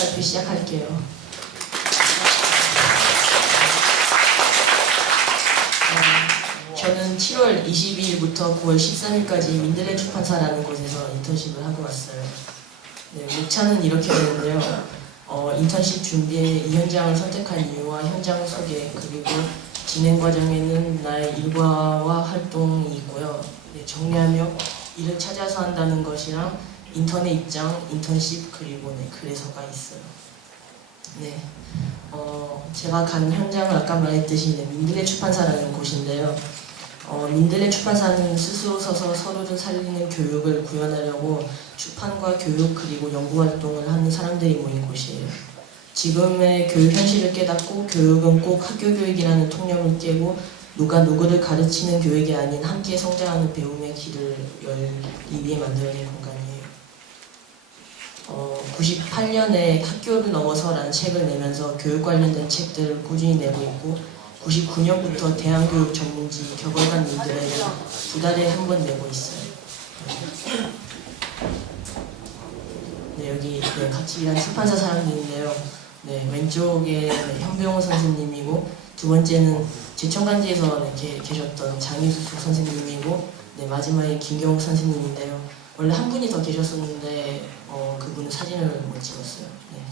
발표 시작할게요. 저는 7월 22일부터 9월 13일까지 민들레 출판사라는 곳에서 인턴십을 하고 왔어요. 네, 목차는 이렇게 되는데요. 인턴십 준비에 이 현장을 선택한 이유와 현장 소개, 그리고 진행 과정에는 나의 일과와 활동이 있고요. 네, 정리하며 일을 찾아서 한다는 것이랑 인턴의 입장, 인턴십, 그리고 네, 글에서가 있어요. 네, 제가 간 현장은 아까 말했듯이 네, 민들레 출판사라는 곳인데요. 민들레 출판사는 스스로 서서 서로를 살리는 교육을 구현하려고 출판과 교육 그리고 연구활동을 하는 사람들이 모인 곳이에요. 지금의 교육 현실을 깨닫고 교육은 꼭 학교 교육이라는 통념을 깨고 누가 누구를 가르치는 교육이 아닌 함께 성장하는 배움의 길을 열기 위해 만들어진 공간이에요. 98년에 학교를 넘어서라는 책을 내면서 교육 관련된 책들을 꾸준히 내고 있고 99년부터 대한교육 전문지 격언관 민들레를 2달에 한 번 내고 있어요. 네, 여기 네, 같이 일하는 출판사 사람들인데요. 네, 왼쪽에 네, 현병호 선생님이고 두 번째는 제천간지에서 네, 계셨던 장희숙 선생님이고 네, 마지막에 김경욱 선생님인데요. 원래 한 분이 더 계셨었는데 그분은 사진을 못 찍었어요. 네.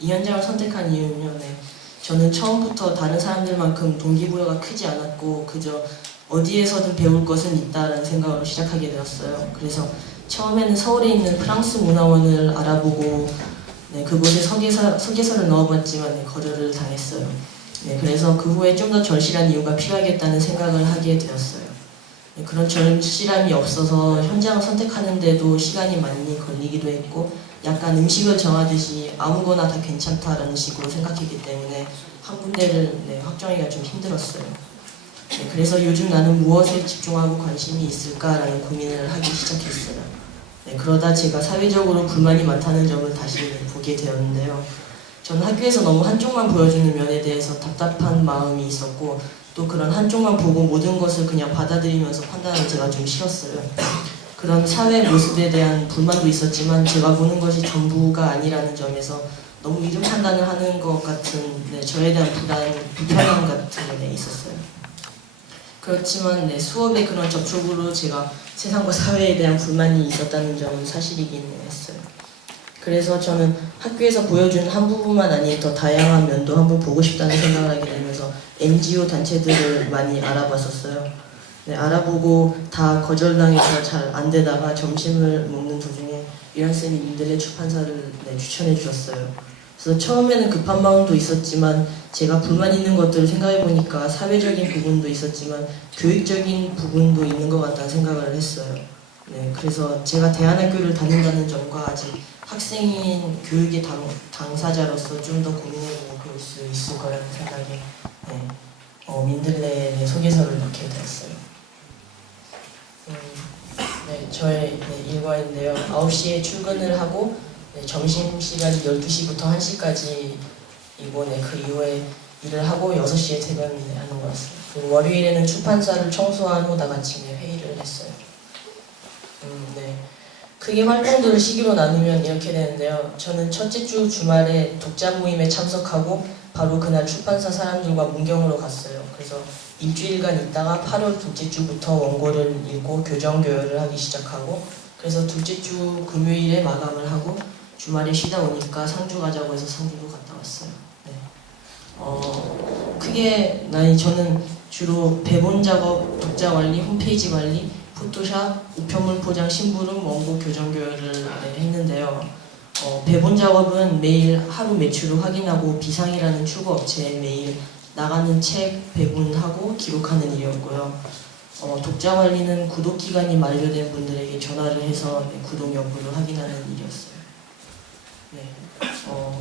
이 현장을 선택한 이유는요. 네, 저는 처음부터 다른 사람들만큼 동기부여가 크지 않았고 그저 어디에서든 배울 것은 있다라는 생각으로 시작하게 되었어요. 그래서 처음에는 서울에 있는 프랑스 문화원을 알아보고 네, 그곳에 설계서를 넣어봤지만 네, 거절을 당했어요. 네, 그래서 그 후에 좀 더 절실한 이유가 필요하겠다는 생각을 하게 되었어요. 네, 그런 절실함이 없어서 현장을 선택하는데도 시간이 많이 걸리기도 했고 약간 음식을 정하듯이 아무거나 다 괜찮다라는 식으로 생각했기 때문에 한 군데를 네, 확정하기가 좀 힘들었어요. 네, 그래서 요즘 나는 무엇에 집중하고 관심이 있을까라는 고민을 하기 시작했어요. 네, 그러다 제가 사회적으로 불만이 많다는 점을 다시 보게 되었는데요. 저는 학교에서 너무 한쪽만 보여주는 면에 대해서 답답한 마음이 있었고 또 그런 한쪽만 보고 모든 것을 그냥 받아들이면서 판단하는 제가 좀 싫었어요. 그런 사회 모습에 대한 불만도 있었지만 제가 보는 것이 전부가 아니라는 점에서 너무 이른 판단을 하는 것 같은 네, 저에 대한 불편함 같은 게 있었어요. 그렇지만 네, 수업의 그런 접촉으로 제가 세상과 사회에 대한 불만이 있었다는 점은 사실이긴 했어요. 그래서 저는 학교에서 보여준 한 부분만 아닌 더 다양한 면도 한번 보고 싶다는 생각을 하게 되면서 NGO 단체들을 많이 알아봤었어요. 네, 알아보고 다 거절당해서 잘 안 되다가 점심을 먹는 도중에 유연쌤이 민들레 출판사를 네, 추천해 주셨어요. 그래서 처음에는 급한 마음도 있었지만 제가 불만 있는 것들을 생각해보니까 사회적인 부분도 있었지만 교육적인 부분도 있는 것 같다는 생각을 했어요. 네, 그래서 제가 대안학교를 다닌다는 점과 아직 학생인 교육의 당사자로서 좀 더 고민해보고 배울 수 있을 거라는 생각에 네, 민들레의 소개서를 넣게 되었어요. 네, 저의 네, 일과인데요. 9시에 출근을 하고 네, 점심시간이 12시부터 1시까지 이번에 그 이후에 일을 하고 6시에 퇴근하는 거였어요. 그리고 월요일에는 출판사를 청소한 후 다같이 회의를 했어요. 네. 크게 활동들을 시기로 나누면 이렇게 되는데요. 저는 첫째 주 주말에 독자 모임에 참석하고 바로 그날 출판사 사람들과 문경으로 갔어요. 그래서 일주일간 있다가 8월 둘째 주부터 원고를 읽고 교정 교열을 하기 시작하고 그래서 둘째 주 금요일에 마감을 하고 주말에 쉬다 오니까 상주 가자고 해서 상주도 갔다 왔어요. 네. 크게 저는 주로 배본 작업, 독자 관리, 홈페이지 관리, 포토샵, 우편물 포장, 심부름, 원고 교정 교열을 네, 했는데요. 배본 작업은 매일 하루 매출을 확인하고 비상이라는 출고 업체에 매일 나가는 책 배분하고 기록하는 일이었고요. 독자 관리는 구독 기간이 만료된 분들에게 전화를 해서 네, 구독 여부를 확인하는 일이었어요. 네.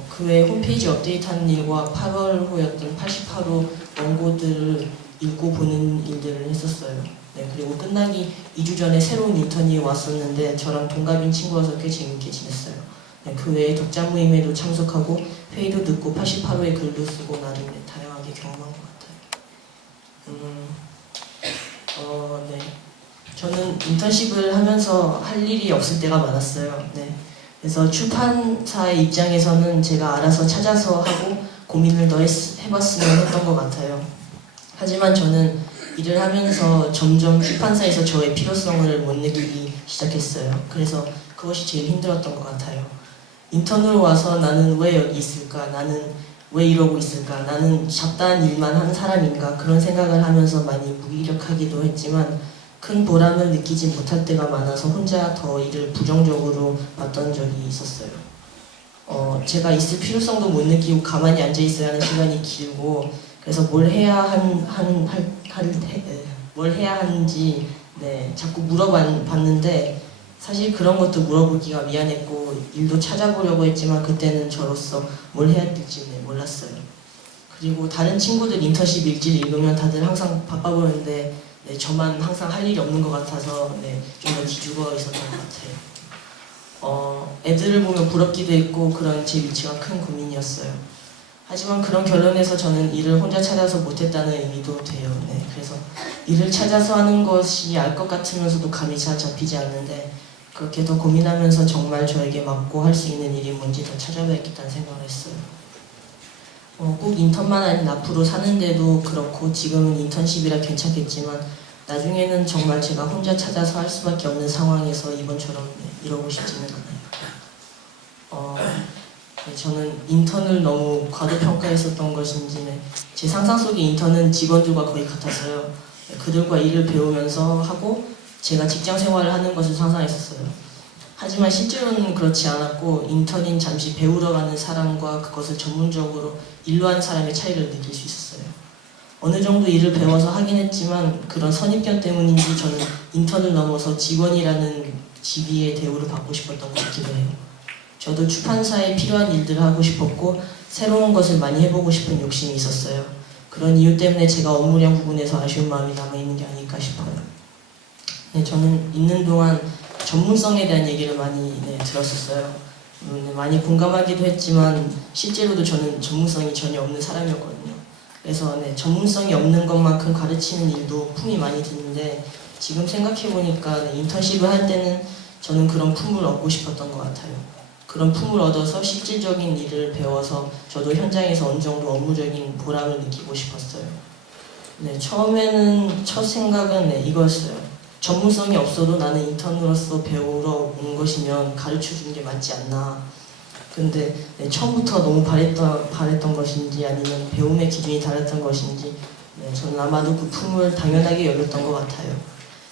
그 외에 홈페이지 업데이트하는 일과 8월 후였던 88호 원고들을 읽고 보는 일들을 했었어요. 네, 그리고 끝나기 2주 전에 새로운 인턴이 왔었는데 저랑 동갑인 친구여서 꽤 재밌게 지냈어요. 네, 그 외에 독자 모임에도 참석하고 회의도 듣고 88호의 글도 쓰고 나름 네, 다양하게 경험한 것 같아요. 네. 저는 인턴십을 하면서 할 일이 없을 때가 많았어요. 네. 그래서 출판사의 입장에서는 제가 알아서 찾아서 하고 고민을 더 해봤으면 했던 것 같아요. 하지만 저는 일을 하면서 점점 출판사에서 저의 필요성을 못 느끼기 시작했어요. 그래서 그것이 제일 힘들었던 것 같아요. 인턴으로 와서 나는 왜 여기 있을까? 나는 왜 이러고 있을까? 나는 잡다한 일만 하는 사람인가? 그런 생각을 하면서 많이 무기력하기도 했지만 큰 보람을 느끼지 못할 때가 많아서 혼자 더 일을 부정적으로 봤던 적이 있었어요. 제가 있을 필요성도 못 느끼고 가만히 앉아 있어야 하는 시간이 길고 그래서 뭘 해야 하는지 자꾸 물어봤는데 사실 그런 것도 물어보기가 미안했고 일도 찾아보려고 했지만 그때는 저로서 뭘 해야 될지 몰랐어요. 그리고 다른 친구들 인턴십 일지를 읽으면 다들 항상 바빠 보이는데 저만 항상 할 일이 없는 것 같아서 좀 더 기죽어 있었던 것 같아요. 애들을 보면 부럽기도 했고 그런 제 위치가 큰 고민이었어요. 하지만 그런 결론에서 저는 일을 혼자 찾아서 못했다는 의미도 돼요. 그래서 일을 찾아서 하는 것이 알 것 같으면서도 감이 잘 잡히지 않는데 그렇게 더 고민하면서 정말 저에게 맞고 할 수 있는 일이 뭔지 더 찾아봐야겠다는 생각을 했어요. 꼭 인턴만 아닌 앞으로 사는데도 그렇고 지금은 인턴십이라 괜찮겠지만 나중에는 정말 제가 혼자 찾아서 할 수밖에 없는 상황에서 이번처럼 이러고 싶지는 않아요. 저는 인턴을 너무 과도평가했었던 것인지 제 상상 속의 인턴은 직원들과 거의 같았어요. 그들과 일을 배우면서 하고 제가 직장 생활을 하는 것을 상상했었어요. 하지만 실제로는 그렇지 않았고 인턴인 잠시 배우러 가는 사람과 그것을 전문적으로 일로 하는 사람의 차이를 느낄 수 있었어요. 어느 정도 일을 배워서 하긴 했지만 그런 선입견 때문인지 저는 인턴을 넘어서 직원이라는 직위의 대우를 받고 싶었던 것 같기도 해요. 저도 출판사에 필요한 일들을 하고 싶었고 새로운 것을 많이 해보고 싶은 욕심이 있었어요. 그런 이유 때문에 제가 업무량 부분에서 아쉬운 마음이 남아있는 게 아닐까 싶어요. 저는 있는 동안 전문성에 대한 얘기를 많이 들었었어요. 많이 공감하기도 했지만 실제로도 저는 전문성이 전혀 없는 사람이었거든요. 그래서 전문성이 없는 것만큼 가르치는 일도 품이 많이 드는데 지금 생각해보니까 인턴십을 할 때는 저는 그런 품을 얻고 싶었던 것 같아요. 그런 품을 얻어서 실질적인 일을 배워서 저도 현장에서 어느 정도 업무적인 보람을 느끼고 싶었어요. 처음에는 첫 생각은 이거였어요. 전문성이 없어도 나는 인턴으로서 배우러 온 것이면 가르쳐주는 게 맞지 않나. 근데 처음부터 너무 바랬던 것인지 아니면 배움의 기준이 달랐던 것인지 저는 아마도 그 품을 당연하게 여겼던 것 같아요.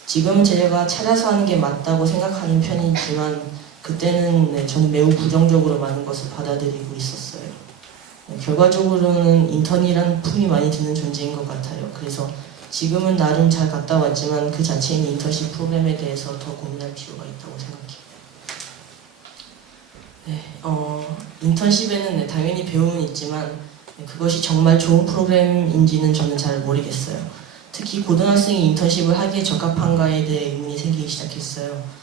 지금 제가 찾아서 하는 게 맞다고 생각하는 편이지만 그때는 저는 매우 부정적으로 많은 것을 받아들이고 있었어요. 결과적으로는 인턴이란 품이 많이 드는 존재인 것 같아요. 그래서 지금은 나름 잘 갔다 왔지만 그 자체인 인턴십 프로그램에 대해서 더 고민할 필요가 있다고 생각해요. 인턴십에는 당연히 배움은 있지만 그것이 정말 좋은 프로그램인지는 저는 잘 모르겠어요. 특히 고등학생이 인턴십을 하기에 적합한가에 대해 의문이 생기기 시작했어요.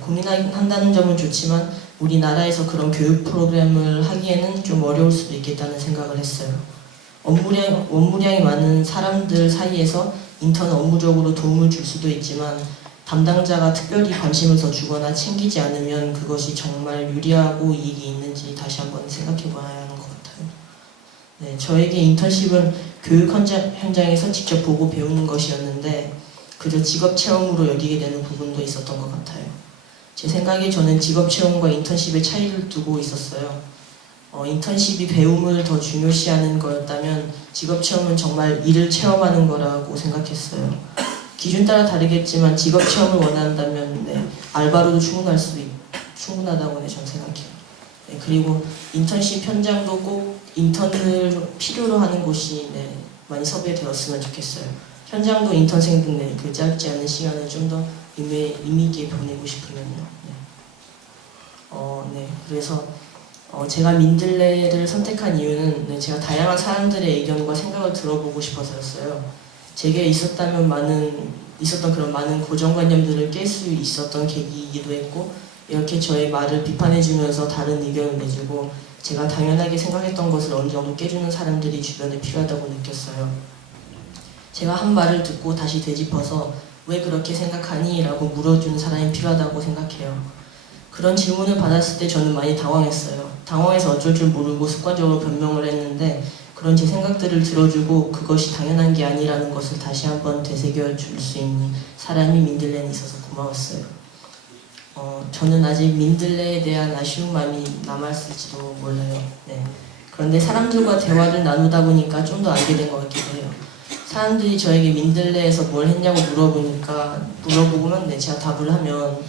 고민한다는 점은 좋지만 우리나라에서 그런 교육 프로그램을 하기에는 좀 어려울 수도 있겠다는 생각을 했어요. 업무량이 많은 사람들 사이에서 인턴은 업무적으로 도움을 줄 수도 있지만 담당자가 특별히 관심을 더 주거나 챙기지 않으면 그것이 정말 유리하고 이익이 있는지 다시 한번 생각해 봐야 하는 것 같아요. 저에게 인턴십은 교육 현장에서 직접 보고 배우는 것이었는데 그저 직업 체험으로 여기게 되는 부분도 있었던 것 같아요. 제 생각에 저는 직업 체험과 인턴십의 차이를 두고 있었어요. 인턴십이 배움을 더 중요시하는 거였다면 직업 체험은 정말 일을 체험하는 거라고 생각했어요. 기준 따라 다르겠지만 직업 체험을 원한다면 알바로도 충분하다고 저는 생각해요. 그리고 인턴십 현장도 꼭 인턴을 필요로 하는 곳이 많이 섭외되었으면 좋겠어요. 현장도 인턴생들 그 짧지 않은 시간을 좀 더 의미 있게 보내고 싶으면요. 그래서 제가 민들레를 선택한 이유는 제가 다양한 사람들의 의견과 생각을 들어보고 싶어서였어요. 제게 있었던 그런 많은 고정관념들을 깰 수 있었던 계기이기도 했고 이렇게 저의 말을 비판해주면서 다른 의견을 내주고 제가 당연하게 생각했던 것을 어느 정도 깨주는 사람들이 주변에 필요하다고 느꼈어요. 제가 한 말을 듣고 다시 되짚어서 왜 그렇게 생각하니? 라고 물어주는 사람이 필요하다고 생각해요. 그런 질문을 받았을 때 저는 많이 당황했어요. 당황해서 어쩔 줄 모르고 습관적으로 변명을 했는데 그런 제 생각들을 들어주고 그것이 당연한 게 아니라는 것을 다시 한번 되새겨 줄 수 있는 사람이 민들레에 있어서 고마웠어요. 저는 아직 민들레에 대한 아쉬운 마음이 남았을지도 몰라요. 네. 그런데 사람들과 대화를 나누다 보니까 좀 더 알게 된 것 같기도 해요. 사람들이 저에게 민들레에서 뭘 했냐고 물어보면 네, 제가 답을 하면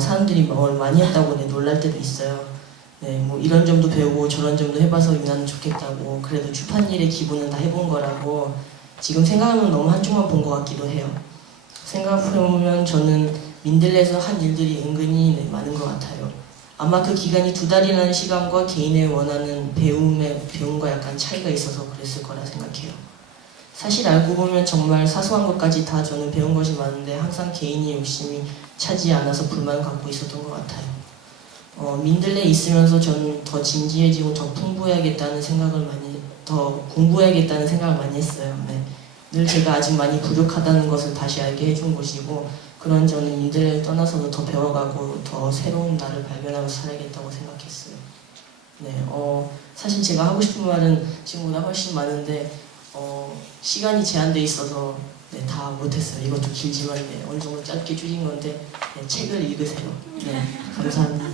사람들이 뭘 많이 했다고 놀랄 때도 있어요. 네, 뭐 이런 점도 배우고 저런 점도 해봐서 유나는 좋겠다고, 그래도 출판일의 기분은 다 해본 거라고. 지금 생각하면 너무 한쪽만 본 것 같기도 해요. 생각해보면 저는 민들레에서 한 일들이 은근히 많은 것 같아요. 아마 그 기간이 2달이라는 시간과 개인의 원하는 배움과 약간 차이가 있어서 그랬을 거라 생각해요. 사실 알고 보면 정말 사소한 것까지 다 저는 배운 것이 많은데 항상 개인의 욕심이 차지 않아서 불만을 갖고 있었던 것 같아요. 민들레에 있으면서 저는 더 진지해지고 더 공부해야겠다는 생각을 많이 했어요. 네. 늘 제가 아직 많이 부족하다는 것을 다시 알게 해준 곳이고, 그런 저는 민들레를 떠나서도 더 배워가고 더 새로운 나를 발견하고 살아야겠다고 생각했어요. 네, 사실 제가 하고 싶은 말은 지금보다 훨씬 많은데 시간이 제한돼 있어서 네, 다 못했어요. 이것도 길지만 네, 어느 정도 짧게 줄인 건데 네, 책을 읽으세요. 네, 감사합니다.